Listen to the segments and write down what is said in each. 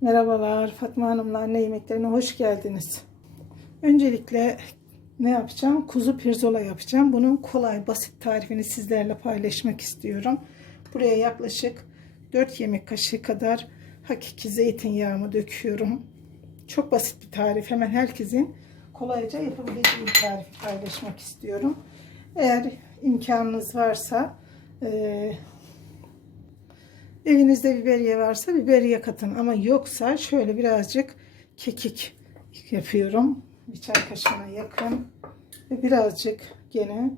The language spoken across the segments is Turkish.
Merhabalar Fatma Hanım'la anne yemeklerine hoş geldiniz. Öncelikle ne yapacağım? Kuzu pirzola yapacağım. Bunun kolay basit tarifini sizlerle paylaşmak istiyorum. Buraya yaklaşık 4 yemek kaşığı kadar hakiki zeytinyağımı döküyorum. Çok basit bir tarif. Hemen herkesin kolayca yapabileceği bir tarif paylaşmak istiyorum. Eğer imkanınız varsa Evinizde biberiye varsa biberiye katın ama yoksa şöyle birazcık kekik yapıyorum. Bir çay kaşığına yakın ve birazcık gene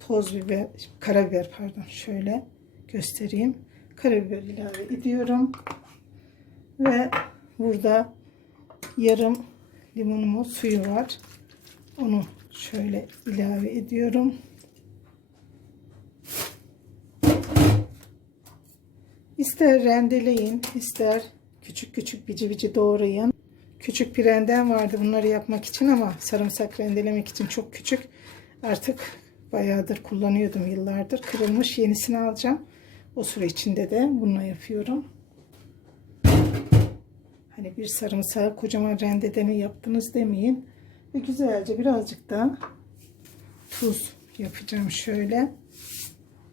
toz biber, karabiber pardon şöyle göstereyim. Karabiber ilave ediyorum. Ve burada yarım limonumun suyu var. Onu şöyle ilave ediyorum. İster rendeleyin, ister küçük küçük bici bici doğrayın. Küçük bir rendem vardı bunları yapmak için ama sarımsak rendelemek için çok küçük. Artık bayağıdır kullanıyordum yıllardır. Kırılmış yenisini alacağım. O süre içinde de bununla yapıyorum. Hani bir sarımsağı kocaman rendedeni yaptınız demeyin. Ve güzelce birazcık da tuz yapacağım şöyle.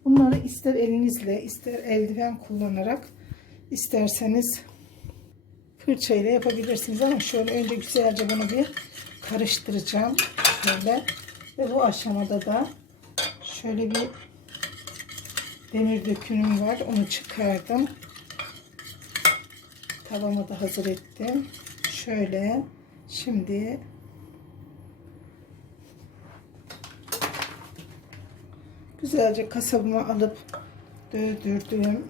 Bunları ister elinizle ister eldiven kullanarak isterseniz fırçayla yapabilirsiniz. Ama şöyle önce güzelce bunu bir karıştıracağım şöyle. Ve bu aşamada da şöyle bir demir dökümüm var. Onu çıkardım. Tavamı da hazır ettim. Şöyle şimdi güzelce kasabıma alıp dövdürdüğüm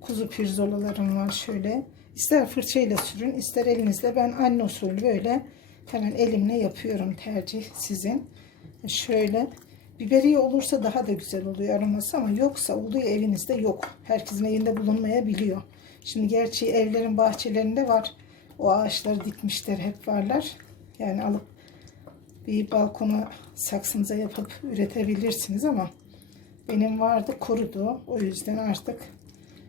kuzu pirzolalarım var şöyle. İster fırçayla sürün ister elinizle. Ben anne usulü böyle hemen elimle yapıyorum tercih sizin. Şöyle biberiye olursa daha da güzel oluyor aroması ama yoksa oluyor evinizde yok. Herkesin evinde bulunmayabiliyor. Şimdi gerçi evlerin bahçelerinde var. O ağaçları dikmişler hep varlar. Yani alıp bir balkona saksınıza yapıp üretebilirsiniz ama benim vardı kurudu. O yüzden artık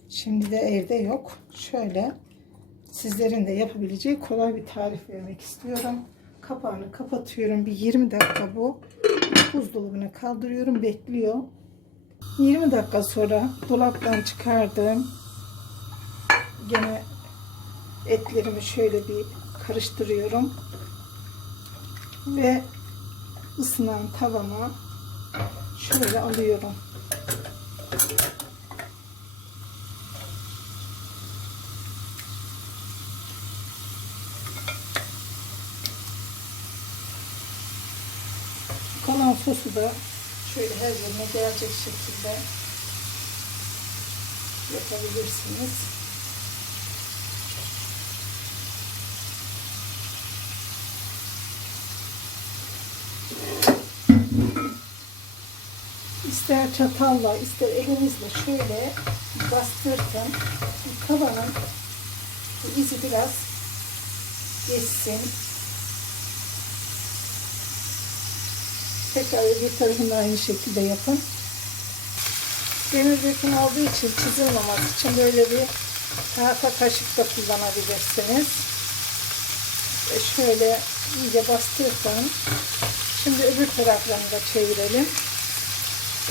şimdi de evde yok. Şöyle sizlerin de yapabileceği kolay bir tarif vermek istiyorum. Kapağını kapatıyorum. Bir 20 dakika bu. Buzdolabına kaldırıyorum. Bekliyor. 20 dakika sonra dolaptan çıkardım. Gene etlerimi şöyle bir karıştırıyorum ve ısınan tavama şöyle alıyorum. Kalan sosu da şöyle her yerine gelecek şekilde yapabilirsiniz. İster çatalla ister elinizle şöyle bastırın. Tavanın izi biraz geçsin. Tekrar bir tarafını aynı şekilde yapın. Demir döküm olduğu için çizilmeması için böyle bir tahta kaşık da kullanabilirsiniz. Şöyle iyice bastırın. Şimdi öbür taraflarını da çevirelim.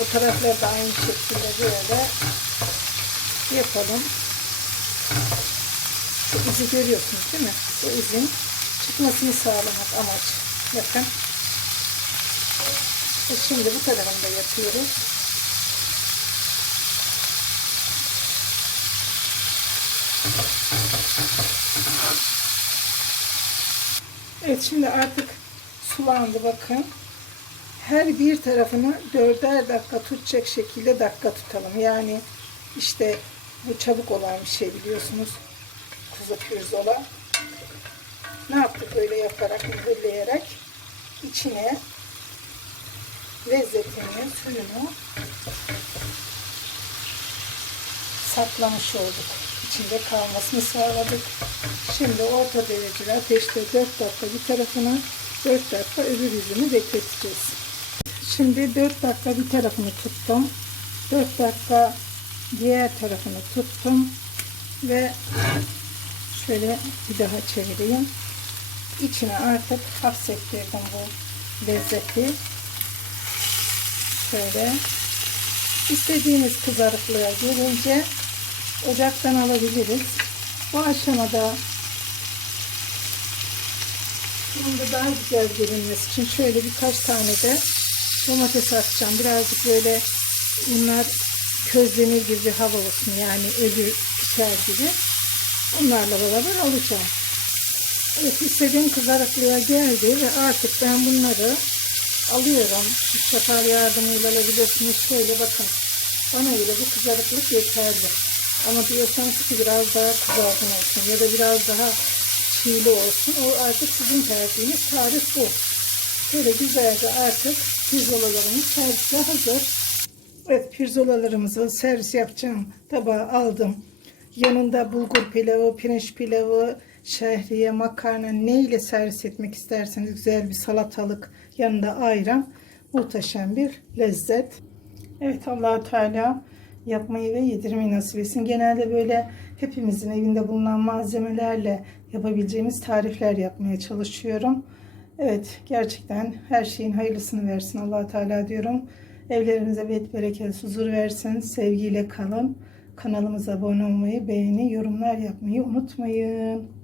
O tarafları da aynı şekilde böyle yapalım. Şu izi görüyorsunuz değil mi? Bu izin çıkmasını sağlamak amaç. Bakın. E şimdi bu tarafını da yapıyoruz. Evet şimdi artık sulandı bakın her bir tarafını dörder dakika tutacak şekilde dakika tutalım. Yani işte bu çabuk olan bir şey biliyorsunuz. Kuzu pirzola. Ne yaptık böyle yaparak, mühürleyerek içine lezzetini, suyunu saklamış olduk. İçinde kalmasını sağladık. Şimdi orta derecede ateşte 4 dakika bir tarafını 4 dakika öbür yüzünü bekleteceğiz. Şimdi 4 dakika bir tarafını tuttum. 4 dakika diğer tarafını tuttum. Ve şöyle bir daha çevireyim. İçine artık hapsettirdim bu lezzeti. Şöyle istediğimiz kızarıklığa gelince ocaktan alabiliriz. Bu aşamada Şimdi daha güzel görünmesi için şöyle birkaç tane de domates atacağım. Birazcık böyle bunlar közlenir gibi bir hava olsun. Yani ölü pişer gibi. Onlarla beraber alacağım. Evet istediğim kızarıklığa geldi ve artık ben bunları alıyorum. Çatal yardımıyla alabilirsiniz. Şöyle bakın. Bana göre bu kızarıklık yeterli. Ama diyorsanız ki biraz daha kızargın olsun ya da biraz daha çiğli olsun. O artık sizin tercihiniz. Tarif bu. Böyle güzelce artık pirzolalarımız servise hazır. Evet pirzolalarımızı servis yapacağım. Tabağa aldım. Yanında bulgur pilavı, pirinç pilavı, şehriye, makarna ne ile servis etmek isterseniz güzel bir salatalık yanında ayran muhteşem bir lezzet. Evet allah Teala yapmayı ve yedirmeyi nasip etsin. Genelde böyle hepimizin evinde bulunan malzemelerle yapabileceğimiz tarifler yapmaya çalışıyorum. Evet gerçekten her şeyin hayırlısını versin allah Teala diyorum. Evlerinize bet bereket huzur versin. Sevgiyle kalın. Kanalımıza abone olmayı, beğeni, yorumlar yapmayı unutmayın.